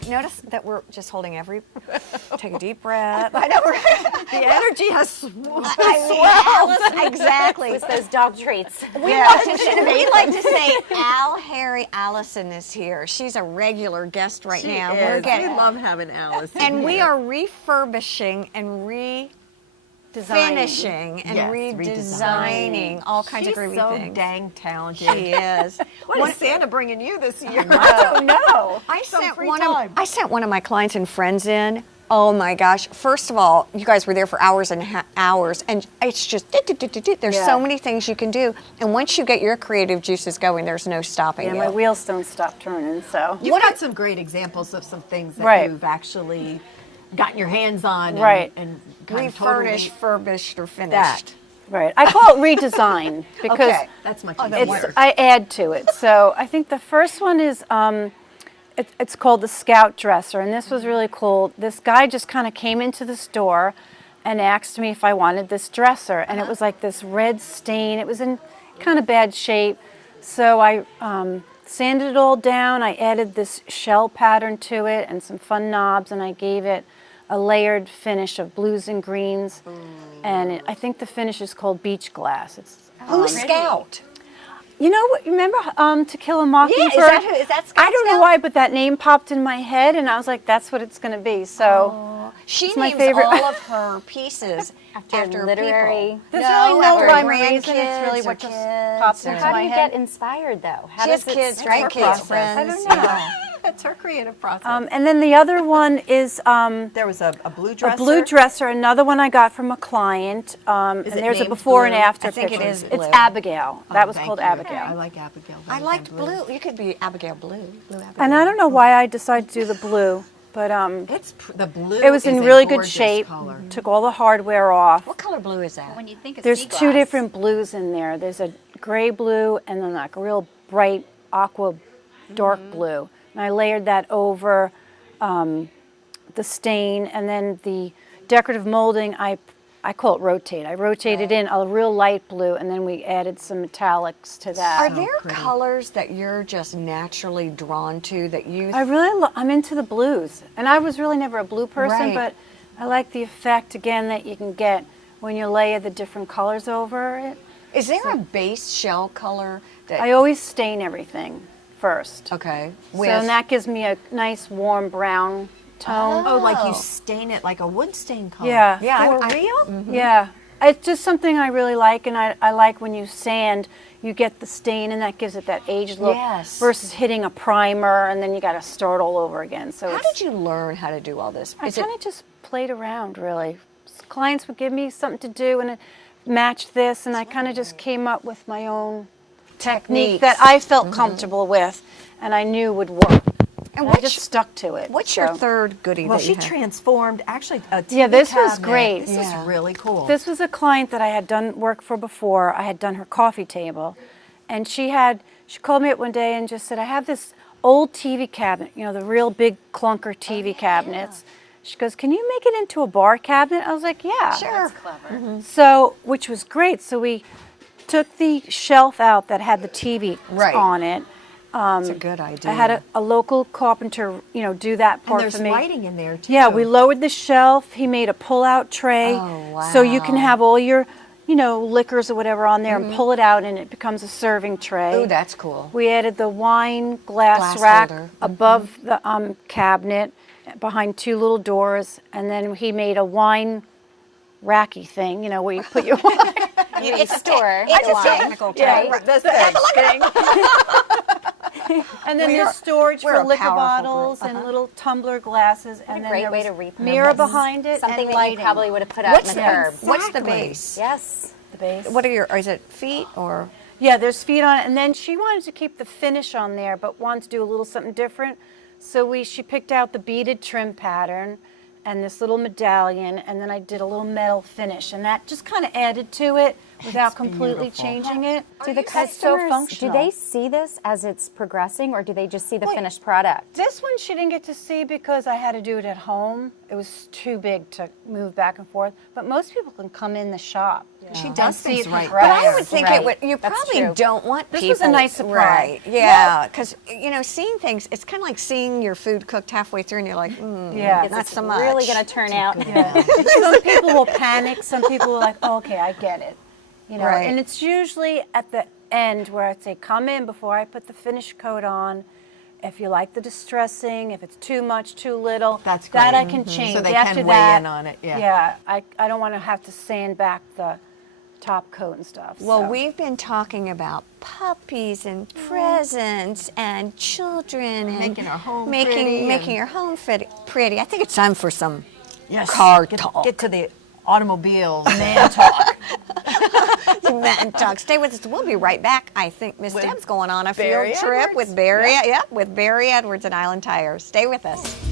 back. Notice that we're just holding take a deep breath. I know, the energy has swelled. Exactly. With those dog treats. We'd like to say Harry, Allison is here. She's a regular guest right now. We love having Allison. And we are refurbishing and finishing and redesigning all kinds of groovy things. She's so dang talented. She is. What is Santa bringing you this year? I don't know. I sent one of my clients and friends in. Oh my gosh. First of all, you guys were there for hours and hours, and it's just, there's so many things you can do. And once you get your creative juices going, there's no stopping you. My wheels don't stop turning, so. You've got some great examples of some things that you've actually gotten your hands on and kind of refurnished, furbished, or finished. Right. I call it redesign because that's much I add to it. So I think the first one is it's called the Scout Dresser, and this was really cool. This guy just kind of came into the store and asked me if I wanted this dresser, and it was like this red stain. It was in kind of bad shape, so I sanded it all down. I added this shell pattern to it and some fun knobs, and I gave it a layered finish of blues and greens, and I think the finish is called beach glass. It's Who's Scout? You know what? Remember To Kill a Mockingbird? Yeah, is that Scout? I don't know why, but that name popped in my head, and I was like, "That's what it's going to be." So she my names favorite. all of her pieces after literary. people. There's really no rhyme or reason. It's grandkids really or what just kids pops or- into How my do you head. get inspired, though? How She has does kids, it grandkids, friends. I don't know. That's her creative process. And then the other one is there was a blue dresser. a blue dresser, another one I got from a client. And it there's a named before and blue? after I think it picture. is It's blue. Abigail. That was Thank called you. Abigail. I like Abigail. I liked blue. You could be Abigail Blue. Abigail. And I don't know why I decided to do the blue, but It's the blue. it was in is a really good gorgeous shape. color. Took all the hardware off. What color blue is that? When you think of There's sea two glass. different blues in there. There's a gray blue and then like a real bright aqua dark blue. And I layered that over the stain, and then the decorative molding, I call it rotate. I rotated in a real light blue, and then we added some metallics to that. Are there colors that you're just naturally drawn to that you? I'm into the blues, and I was really never a blue person, Right. but I like the effect again that you can get when you layer the different colors over it. Is there a base shell color that? I always stain everything first. Okay. So and that gives me a nice warm brown tone. Oh, like you stain it like a wood stain color. Yeah. Yeah. For real? Yeah. It's just something I really like, and I like when you sand, you get the stain, and that gives it that aged look Yes. versus hitting a primer, and then you got to start all over again. So How did you learn how to do all this? I kind of just played around, really. Clients would give me something to do, and it matched this, and I kind of just came up with my own technique that I felt comfortable with, and I knew would work. And I just stuck to it. What's your third goodie? Well, that she you have? transformed actually a TV Yeah, this was cabinet. great. This is really cool. This was a client that I had done work for before. I had done her coffee table, and she called me up one day and just said, "I have this old TV cabinet, you know, the real big clunker TV cabinets." She goes, "Can you make it into a bar cabinet?" I was like, "Yeah." Sure. That's clever. So, which was great. So we took the shelf out that had the TV on it. That's a good idea. I had a local carpenter, do that part and there's for me. lighting in there too. Yeah, we lowered the shelf. He made a pull-out tray, so you can have all your, liquors or whatever on there and pull it out, and it becomes a serving tray. Oh, that's cool. We added the wine glass rack holder. above the cabinet, behind two little doors, and then he made a wine racky thing, where you put your wine. It's a store. It's a technical term. That's thing. And then there's storage we're for a liquor powerful bottles group. and little tumbler glasses, and a then great there way was to repurpose mirror behind it something and that lighting. you probably would have put out in the curb. What's the Exactly. base? Yes. The base. What are is it feet or? Yeah, there's feet on it, and then she wanted to keep the finish on there, but wanted to do a little something different. So she picked out the beaded trim pattern and this little medallion, and then I did a little metal finish, and that just kind of added to it without completely changing it. Do the It's customers, so do functional. they see this as it's progressing, or do they just see the finished product? This one she didn't get to see because I had to do it at home. It was too big to move back and forth. But most people can come in the shop She does things right. But I would think it would. You That's probably true. don't want This people. was a nice surprise. Right? Yeah, because seeing things. It's kind of like seeing your food cooked halfway through, and you're like, Yeah. not so much. Really going to turn out. Some people will panic. Some people will like, oh, okay, I get it. Right. And it's usually at the end where I'd say, come in before I put the finish coat on. If you like the distressing, if it's too much, too little, That's that great. I can change. So they After can weigh that, in on it, yeah. Yeah, I don't want to have to sand back the top coat and stuff. Well, so. we've been talking about puppies and presents and children and Making our home pretty making your home pretty. I think it's time for some Yes. car talk. Get to the automobiles. Man talk. Man talk. Stay with us. We'll be right back. I think Miss With Deb's going on a Barry field trip Edwards. with Barry. Yep, with Barry Edwards at Island Tire. Stay with us.